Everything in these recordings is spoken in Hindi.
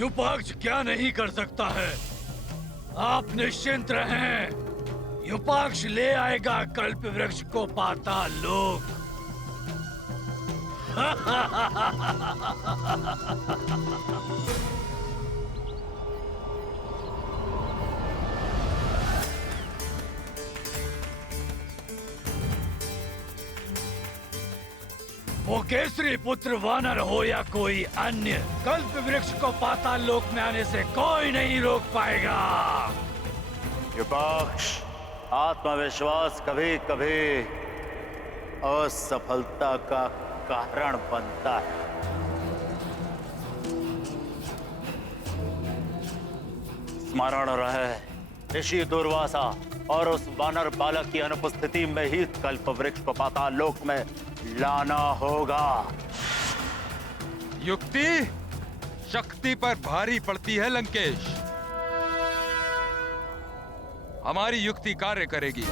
युपाक्ष क्या नहीं कर सकता है। आप निश्चिंत रहें, युपाक्ष ले आएगा कल्प वृक्ष को पाताल लोक। वो केसरी पुत्र वानर हो या कोई अन्य, कल्प वृक्ष को पाताल लोक में आने से कोई नहीं रोक पाएगा। युपाक्ष, आत्मविश्वास कभी कभी असफलता का कारण बनता है। स्मरण रहे, ऋषि दुर्वासा और उस वानर बालक की अनुपस्थिति में ही कल्प वृक्ष को पाताल लोक में लाना होगा। युक्ति शक्ति पर भारी पड़ती है लंकेश। हमारी युक्ति कार्य करेगी।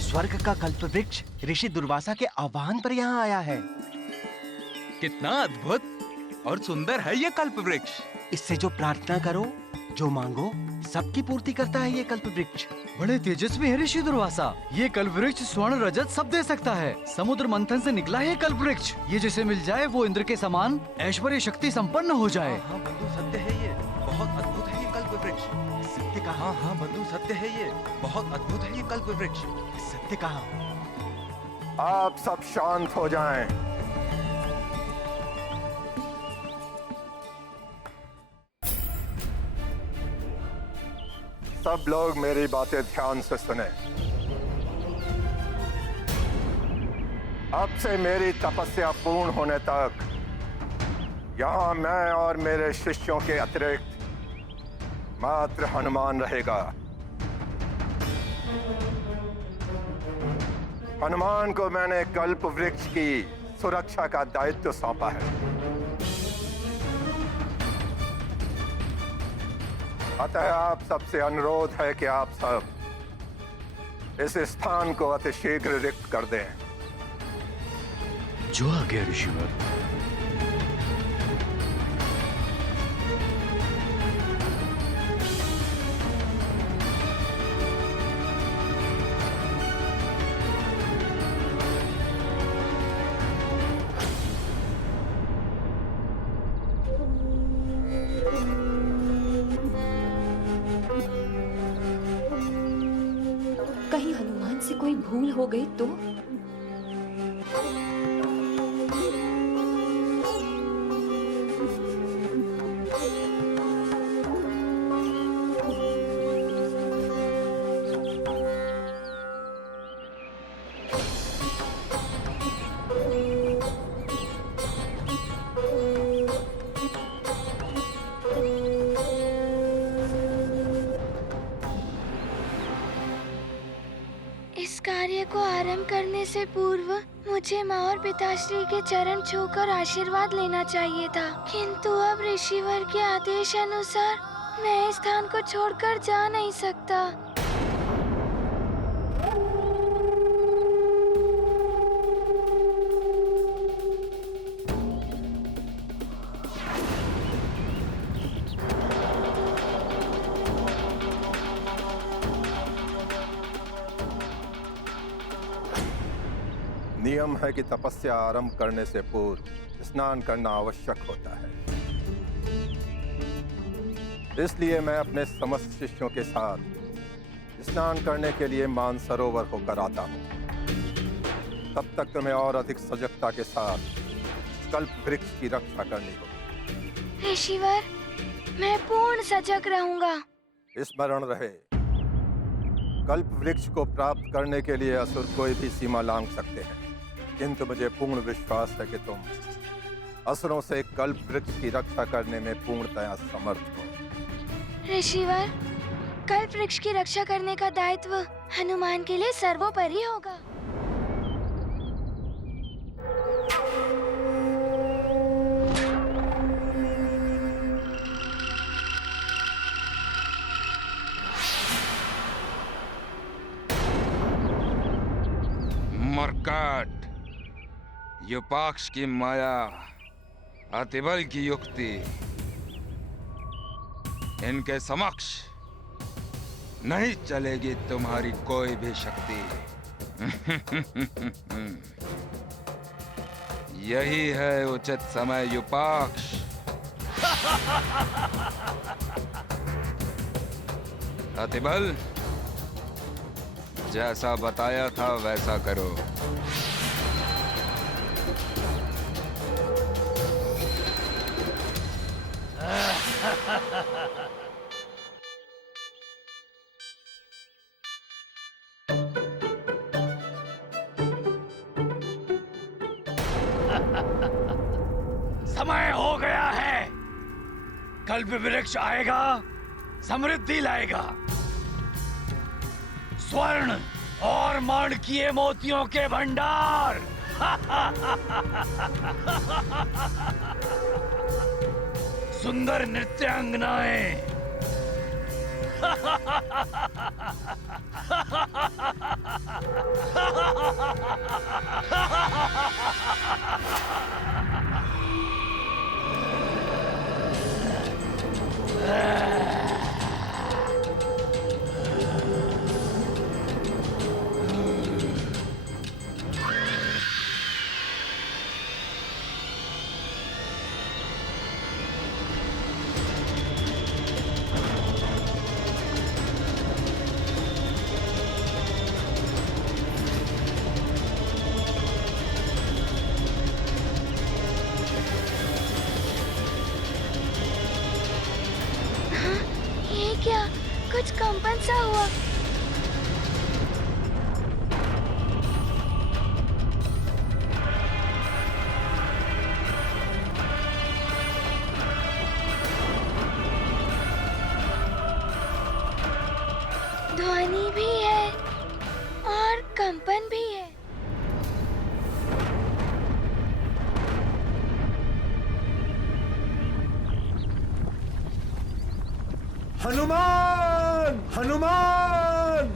स्वर्ग का कल्प वृक्ष ऋषि दुर्वासा के आह्वान पर यहाँ आया है। कितना अद्भुत और सुंदर है ये कल्प वृक्ष। इससे जो प्रार्थना करो, जो मांगो, सबकी पूर्ति करता है ये कल्प वृक्ष। बड़े तेजस्वी है ऋषि दुर्वासा। ये कल्प वृक्ष स्वर्ण रजत सब दे सकता है। समुद्र मंथन से निकला है कल्प वृक्ष। ये जिसे मिल जाए वो इंद्र के समान ऐश्वर्य शक्ति संपन्न हो जाए। हाँ बंधु, सत्य है ये, बहुत अद्भुत है ये कल्प वृक्ष। सत्य कहा? हाँ बंधु, सत्य है ये, बहुत अद्भुत है ये कल्प वृक्ष। सत्य कहा? आप सब शांत हो जाएं। सब लोग मेरी बातें ध्यान से सुने। अब से मेरी तपस्या पूर्ण होने तक यहाँ मैं और मेरे शिष्यों के अतिरिक्त मात्र हनुमान रहेगा। हनुमान को मैंने कल्प वृक्ष की सुरक्षा का दायित्व सौंपा है। अतः आप सबसे अनुरोध है कि आप सब इस स्थान को अतिशीघ्र रिक्त कर दें। जो आ गया ऋषिवर। कहीं हनुमान से कोई भूल हो गई तो? इस कार्य को आरंभ करने से पूर्व मुझे माँ और पिताश्री के चरण छूकर आशीर्वाद लेना चाहिए था, किंतु अब ऋषिवर के आदेश अनुसार मैं इस स्थान को छोड़कर जा नहीं सकता। नियम है कि तपस्या आरंभ करने से पूर्व स्नान करना आवश्यक होता है। इसलिए मैं अपने समस्त शिष्यों के साथ स्नान करने के लिए मानसरोवर होकर आता हूँ। तब तक तुम्हें और अधिक सजगता के साथ कल्प वृक्ष की रक्षा करनी होगी। ऋषिवर, मैं पूर्ण सजग रहूंगा। स्मरण रहे, कल्प वृक्ष को प्राप्त करने के लिए असुर कोई भी सीमा लांघ सकते हैं, किंतु मुझे पूर्ण विश्वास है कि तुम असुरों से कल्प वृक्ष की रक्षा करने में पूर्णतया समर्थ हो। ऋषिवर, कल्प वृक्ष की रक्षा करने का दायित्व हनुमान के लिए सर्वोपरि होगा। मरकाट, युपाक्ष की माया, अतिबल की युक्ति, इनके समक्ष नहीं चलेगी तुम्हारी कोई भी शक्ति। यही है उचित समय युपाक्ष। अतिबल, जैसा बताया था वैसा करो। समय हो गया है। कल्प वृक्ष आएगा, समृद्धि लाएगा, स्वर्ण और माणिक्य मोतियों के भंडार। सुंदर नृत्यांगनाएं। ये क्या? कुछ कंपन सा हुआ। ध्वनि भी है और कंपन भी है। हनुमान! हनुमान!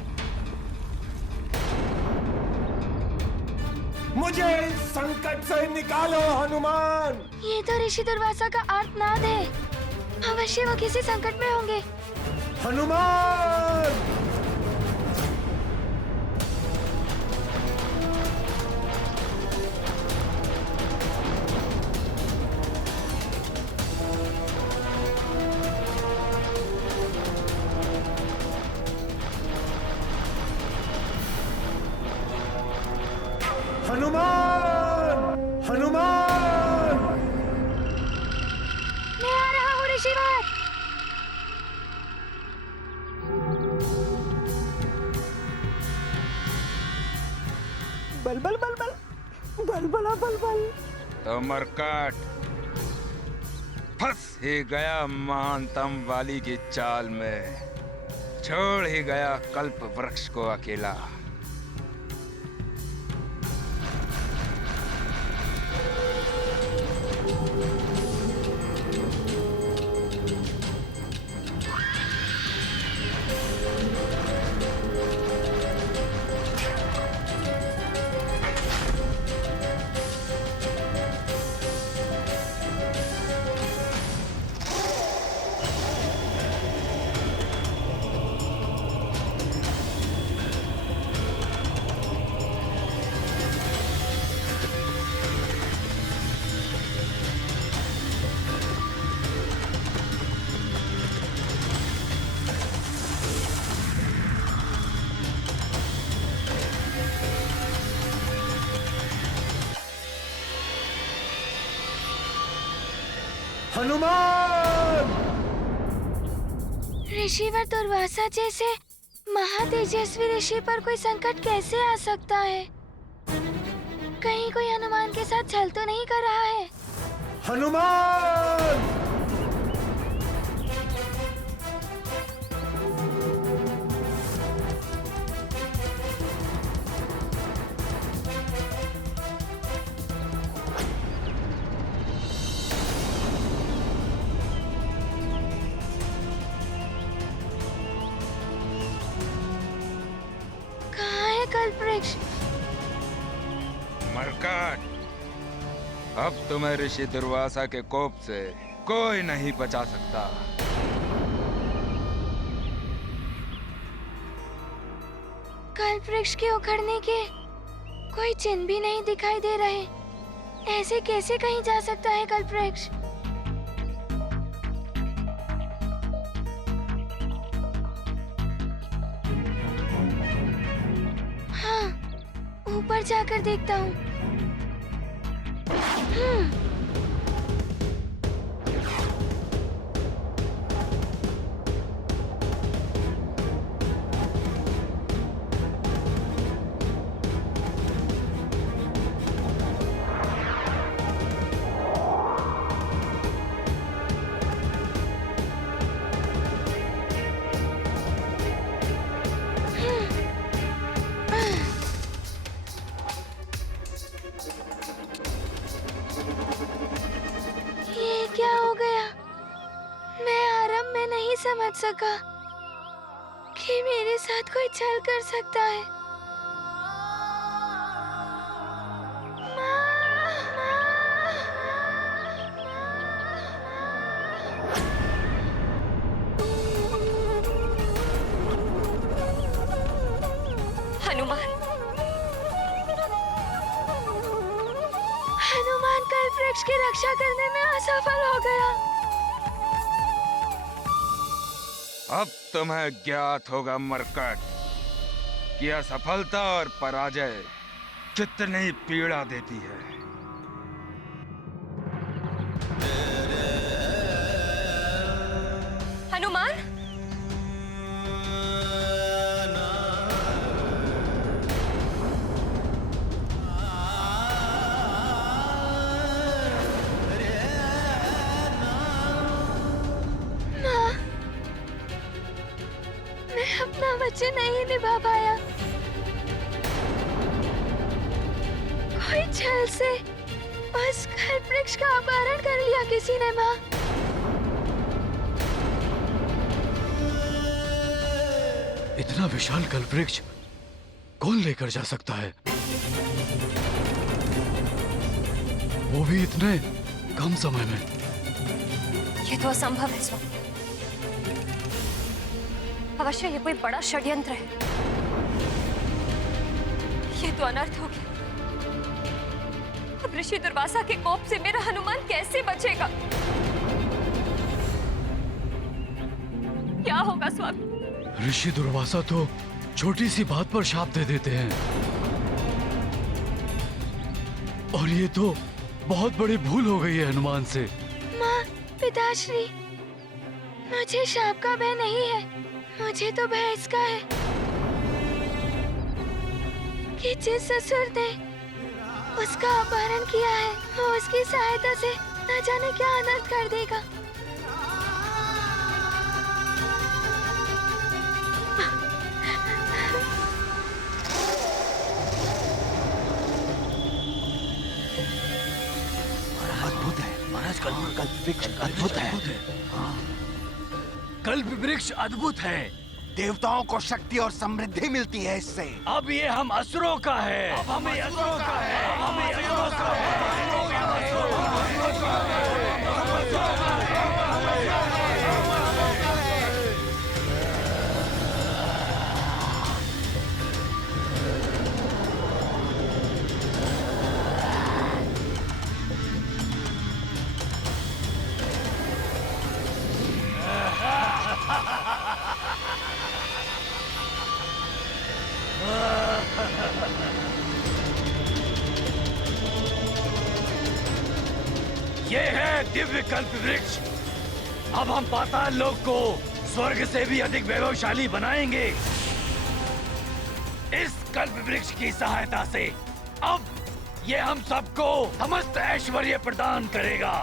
मुझे इस संकट से निकालो हनुमान! ये तो ऋषि दुर्वासा का आर्तनाद है। अवश्य वो किसी संकट में होंगे। हनुमान! हनुमान! हनुमान! मैं आ रहा हूँ ऋषिवर। बल बल बल बल बल बला बल बल। तो मरकाट फंस ही गया महानतम वाली की चाल में, छोड़ ही गया कल्प वृक्ष को अकेला। हनुमान! ऋषिवर दुर्वासा जैसे महातेजस्वी ऋषि पर कोई संकट कैसे आ सकता है? कहीं कोई हनुमान के साथ छल तो नहीं कर रहा है? हनुमान! मरकट, अब तुम्हें ऋषि दुर्वासा के कोप से कोई नहीं बचा सकता। कल्प वृक्ष के उखड़ने के कोई चिन्ह भी नहीं दिखाई दे रहे। ऐसे कैसे कहीं जा सकता है कल्प वृक्ष? हाँ, ऊपर जाकर देखता हूँ। समझ सका कि मेरे साथ कोई छल कर सकता है। हनुमान, हनुमान कल्प वृक्ष की रक्षा करने में असफल हो गया। अब तुम्हें ज्ञात होगा मरकट कि असफलता और पराजय कितनी पीड़ा देती है। हनुमान, अपना वचन नहीं निभा पाया। कोई छल से उस कल्प वृक्ष का अपहरण कर लिया किसी ने। माँ, इतना विशाल कल्प वृक्ष कौन लेकर जा सकता है? वो भी इतने कम समय में। ये तो असंभव है स्वामी। अवश्य ये कोई बड़ा षड्यंत्र है। ये तो अनर्थ हो गया। अब ऋषि दुर्वासा के कोप से मेरा हनुमान कैसे बचेगा? क्या होगा स्वामी? ऋषि दुर्वासा तो छोटी सी बात पर शाप दे देते हैं, और ये तो बहुत बड़ी भूल हो गई है हनुमान से। माँ, पिताश्री, मुझे शाप का भय नहीं है। मुझे तो भय इसका है कि जिस ससुर ने उसका अपहरण किया है वो उसकी सहायता से न जाने क्या अनर्थ कर देगा। अद्भुत है महाराज, कल्प वृक्ष अद्भुत है। कल्प वृक्ष अद्भुत है। देवताओं को शक्ति और समृद्धि मिलती है इससे। अब ये हम असुरों का है। अब हमें असुरों का है। अब हमें असुरों का है। ये है दिव्य कल्प वृक्ष। अब हम पाताल लोक को स्वर्ग से भी अधिक वैभवशाली बनाएंगे। इस कल्प वृक्ष की सहायता से अब ये हम सबको समस्त ऐश्वर्य प्रदान करेगा।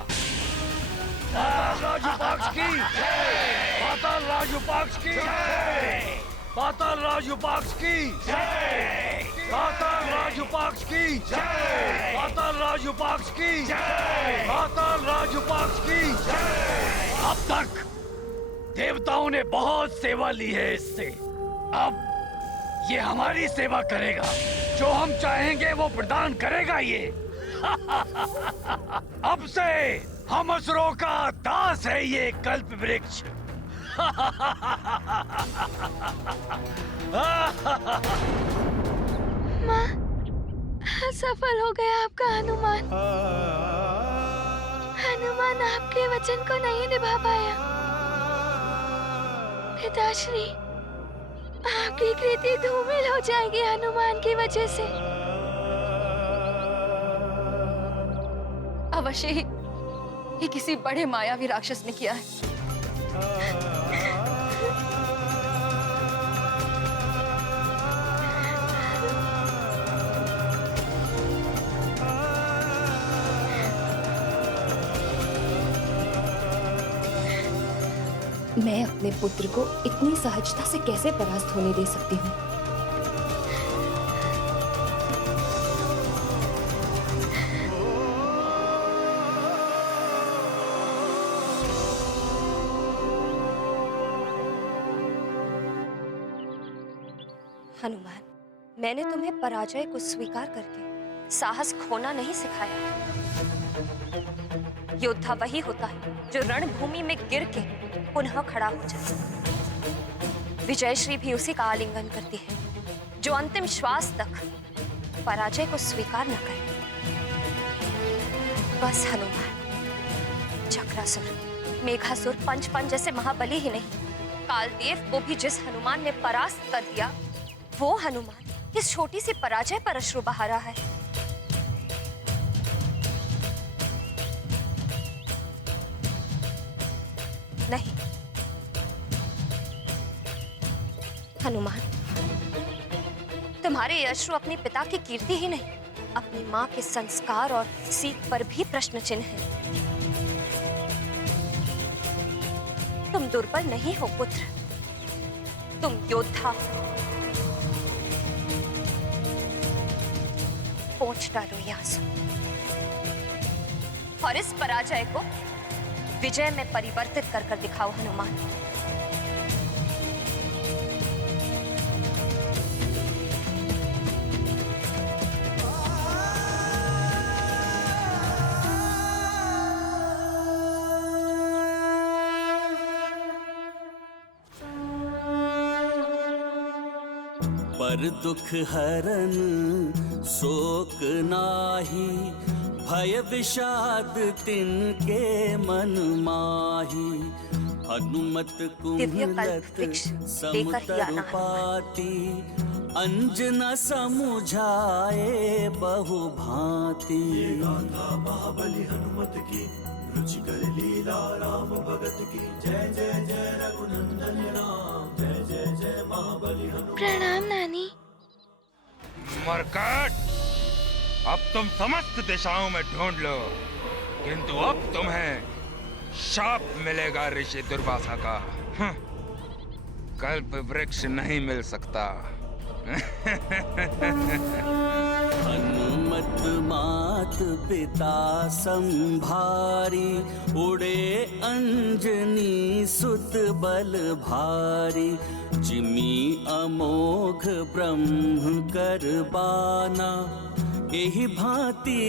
पाताल राजूपाक्ष की जय! पाताल राजूपाक्ष की जय! पाताल राजूपाक्ष की जय! पाताल राजूपाक्ष की जय! पाताल राजूपाक्ष की जय! पाताल राजूपाक्ष की जय! अब तक देवताओं ने बहुत सेवा ली है इससे। अब ये हमारी सेवा करेगा। जो हम चाहेंगे वो प्रदान करेगा ये। अब से हम असुरों का दास है ये कल्प वृक्ष। माँ, सफल हो गया आपका हनुमान। हनुमान आपके वचन को नहीं निभा पाया। पिताश्री, आपकी कृति धूमिल हो जाएगी हनुमान की वजह से। अवश्य ही ये किसी बड़े मायावी राक्षस ने किया है। मैं अपने पुत्र को इतनी सहजता से कैसे परास्त होने दे सकती हूँ? हनुमान, मैंने तुम्हें पराजय को स्वीकार करके साहस खोना नहीं सिखाया। योद्धा वही होता है जो रणभूमि में गिर के पुनः खड़ा हो जाए। विजयश्री भी उसी का आलिंगन करती है जो अंतिम श्वास तक पराजय को स्वीकार न करे। बस हनुमान, चक्रासुर, मेघासुर, पंचपन जैसे महाबली ही नहीं, कालदेव को भी जिस हनुमान ने परास्त कर दिया, वो हनुमान इस छोटी सी पराजय पर अश्रु बहा रहा है। नहीं हनुमान, तुम्हारे ये अश्रु अपने पिता की कीर्ति ही नहीं, अपनी माँ के संस्कार और सीख पर भी प्रश्न चिन्ह है। तुम दुर्बल नहीं हो पुत्र, तुम योद्धा हो। पोंछ डालो ये आंसू और इस पराजय को विजय में परिवर्तित कर कर दिखाओ हनुमान। पर दुख हरन शोक नाही, भय विषाद तिनके मन माही। हनुमत कुमलत समुतर पाती, अंजना समुझाए बहु भांति। महाबली हनुमत की रुचिकर लीला राम भगत की। जय जय जय रघुनंदन राम, जय जय जय महाबली हनुमत। प्रणाम नानी। मरकट, अब तुम समस्त दिशाओं में ढूंढ लो, किंतु अब तुम्हें शाप मिलेगा ऋषि दुर्वासा का। कल्प वृक्ष नहीं मिल सकता। हनुमत मात पिता संभारी, उड़े अंजनी सुत बल भारी। जिमी अमोघ ब्रह्म कर बाना, एहि भांति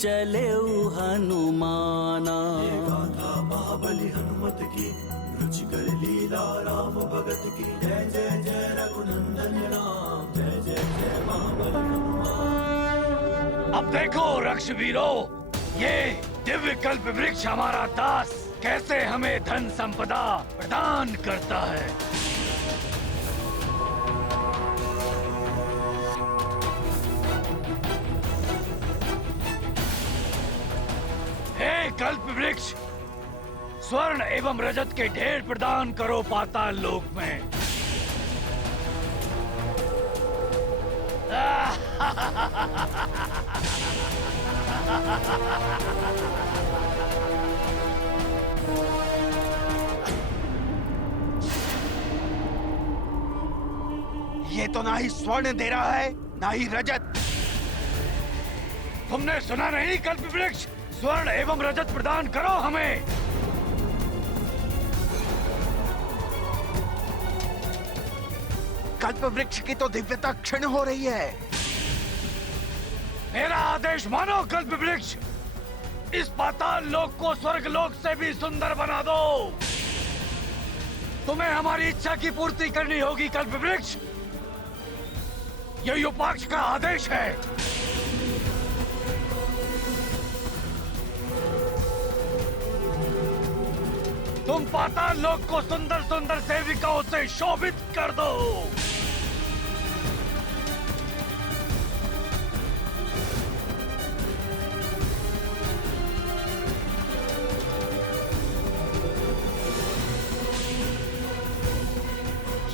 चले हनुमाना। महाबली हनुमत की रुचिकर लीला राम भगत की। जय जय जय रघुनंदन राम, जय जय जय महाबली हनुमान। अब देखो रक्षवीरों, ये दिव्य कल्प वृक्ष हमारा दास कैसे हमें धन संपदा प्रदान करता है। हे कल्प वृक्ष, स्वर्ण एवं रजत के ढेर प्रदान करो पाताल लोक में। ये तो ना ही स्वर्ण दे रहा है, ना ही रजत। तुमने सुना नहीं कल्प वृक्ष, स्वर्ण एवं रजत प्रदान करो हमें। कल्प वृक्ष की तो दिव्यता क्षीण हो रही है। मेरा आदेश मानो कल्प वृक्ष, इस पाताल लोक को स्वर्ग लोक से भी सुंदर बना दो। तुम्हें हमारी इच्छा की पूर्ति करनी होगी कल्प वृक्ष, ये युपाक्ष का आदेश है। तुम पाताल लोक को सुंदर सुंदर सेविकाओं से शोभित कर दो।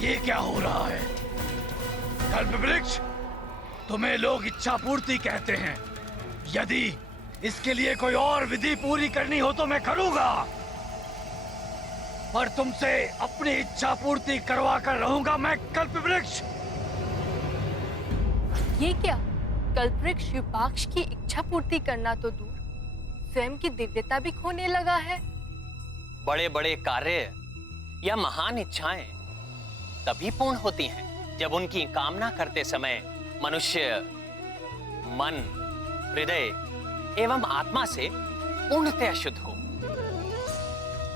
ये क्या हो रहा है? कल्प वृक्ष, तुम्हें लोग इच्छा पूर्ति कहते हैं। यदि इसके लिए कोई और विधि पूरी करनी हो तो मैं करूंगा, पर तुमसे अपनी इच्छा पूर्ति करवा कर रहूंगा मैं कल्प वृक्ष। ये क्या? कल्प वृक्ष युपाक्ष की इच्छा पूर्ति करना तो दूर, स्वयं की दिव्यता भी खोने लगा है। बड़े बड़े कार्य या महान इच्छाएं तभी पूर्ण होती हैं जब उनकी कामना करते समय मनुष्य मन, हृदय एवं आत्मा से पूर्णतः शुद्ध हो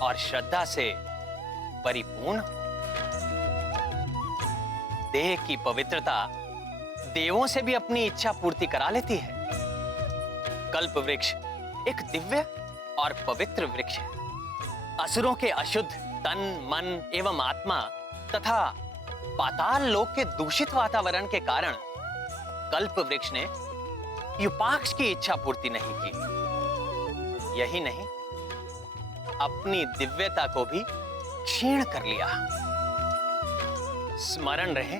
और श्रद्धा से परिपूर्ण हो। देह की पवित्रता देवों से भी अपनी इच्छा पूर्ति करा लेती है। कल्प वृक्ष एक दिव्य और पवित्र वृक्ष है। असुरों के अशुद्ध तन, मन एवं आत्मा तथा पाताल लोक के दूषित वातावरण के कारण कल्प वृक्ष ने युपाक्ष की इच्छा पूर्ति नहीं की। यही नहीं, अपनी दिव्यता को भी क्षीण कर लिया। स्मरण रहे,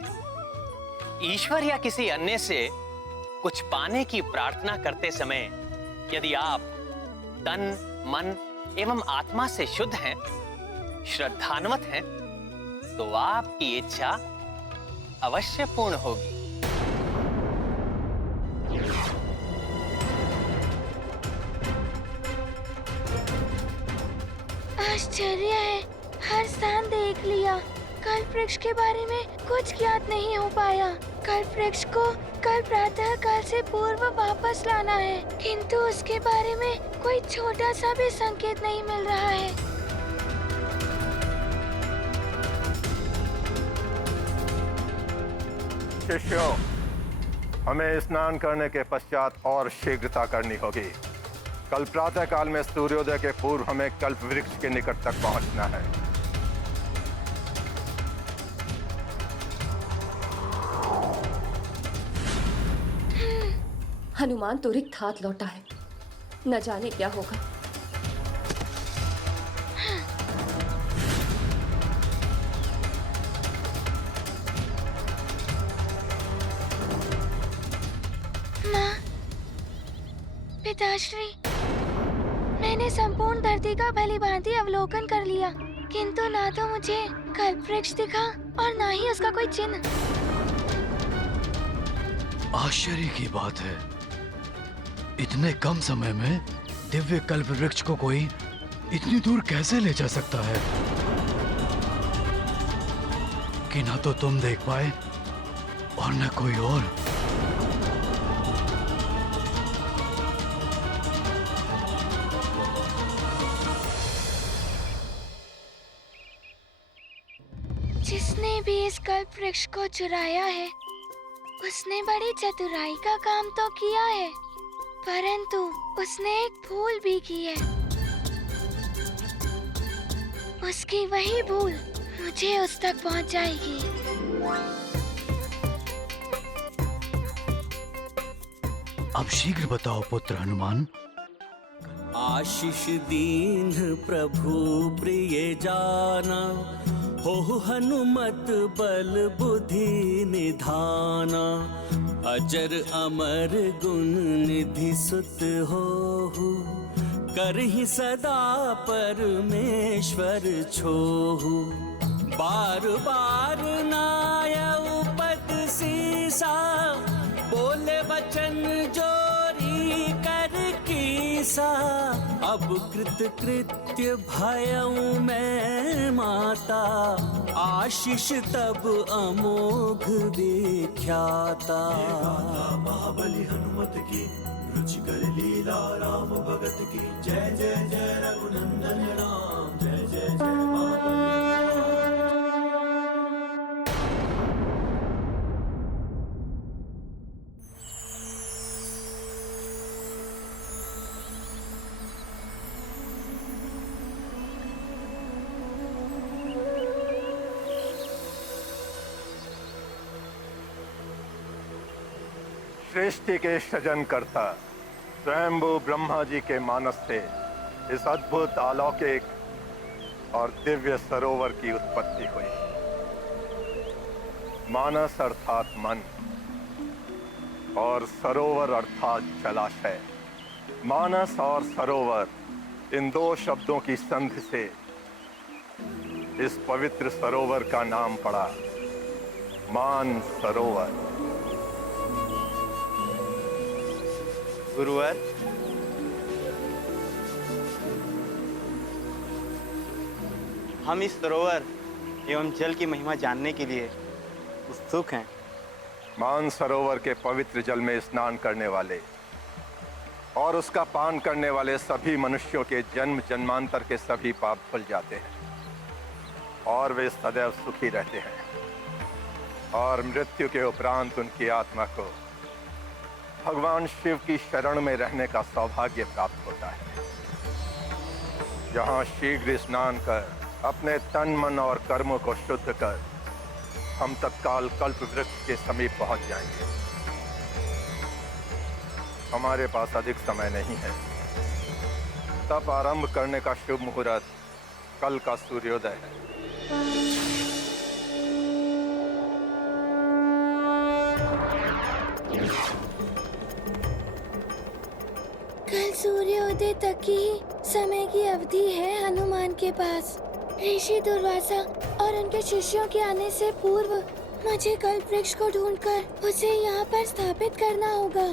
ईश्वर या किसी अन्य से कुछ पाने की प्रार्थना करते समय यदि आप तन, मन एवं आत्मा से शुद्ध हैं, श्रद्धान्वित हैं, तो आपकी इच्छा अवश्य पूर्ण होगी। आश्चर्य है, हर स्थान देख लिया, कल्प वृक्ष के बारे में कुछ ज्ञात नहीं हो पाया। कल्प वृक्ष को कल प्रातः काल से पूर्व वापस लाना है, किंतु उसके बारे में कोई छोटा सा भी संकेत नहीं मिल रहा है। शिष्यों, हमें स्नान करने के पश्चात और शीघ्रता करनी होगी। कल प्रातः काल में सूर्योदय के पूर्व हमें कल्प वृक्ष के निकट तक पहुंचना है। हनुमान तुरंत हाथ लौटा है, न जाने क्या होगा। माँ, पिताश्री, मैंने संपूर्ण धरती का भली भांति अवलोकन कर लिया, किंतु ना तो मुझे कल्प वृक्ष दिखा और ना ही उसका कोई चिन्ह। आश्चर्य की बात है, इतने कम समय में दिव्य कल्प वृक्ष को कोई इतनी दूर कैसे ले जा सकता है कि ना तो तुम देख पाए और न कोई और। जिसने भी इस कल्प वृक्ष को चुराया है, उसने बड़ी चतुराई का काम तो किया है, परंतु उसने एक भूल भी की है। उसकी वही भूल मुझे उस तक पहुंचाएगी। अब शीघ्र बताओ पुत्र हनुमान। आशीष दीन प्रभु प्रिय जाना, हो हनुमत बल बुद्धि निधाना। अजर अमर गुण निधि सुत होहु, करहि सदा परमेश्वर छोहु। बार बार नायउ पद सीसा, बोले वचन जोरी कर कीसा। सा अब कृत कृत्य भयऊं मैं माता, आशीष तब अमोघ विख्याता। महाबली हनुमत की रुचिकर लीला राम भगत की, जय जय जय रघुनंदन राम, जय जय जय महाबली। सृष्टि के सृजन करता स्वयंभू ब्रह्मा जी के मानस से इस अद्भुत अलौकिक और दिव्य सरोवर की उत्पत्ति हुई। मानस अर्थात मन और सरोवर अर्थात जलाशय। मानस और सरोवर, इन दो शब्दों की संधि से इस पवित्र सरोवर का नाम पड़ा मान सरोवर। गुरुवर, हम इस सरोवर एवं जल की महिमा जानने के लिए उत्सुक हैं। मान सरोवर के पवित्र जल में स्नान करने वाले और उसका पान करने वाले सभी मनुष्यों के जन्म जन्मांतर के सभी पाप धुल जाते हैं और वे सदैव सुखी रहते हैं और मृत्यु के उपरांत उनकी आत्मा को भगवान शिव की शरण में रहने का सौभाग्य प्राप्त होता है। यहाँ शीघ्र स्नान कर अपने तन मन और कर्मों को शुद्ध कर हम तत्काल कल्प वृक्ष के समीप पहुंच जाएंगे। हमारे पास अधिक समय नहीं है। तप आरंभ करने का शुभ मुहूर्त कल का सूर्योदय है। कल सूर्योदय तक की समय की अवधि है हनुमान के पास। ऋषि दुर्वासा और उनके शिष्यों के आने से पूर्व मुझे कल्प वृक्ष को ढूंढकर उसे यहाँ पर स्थापित करना होगा।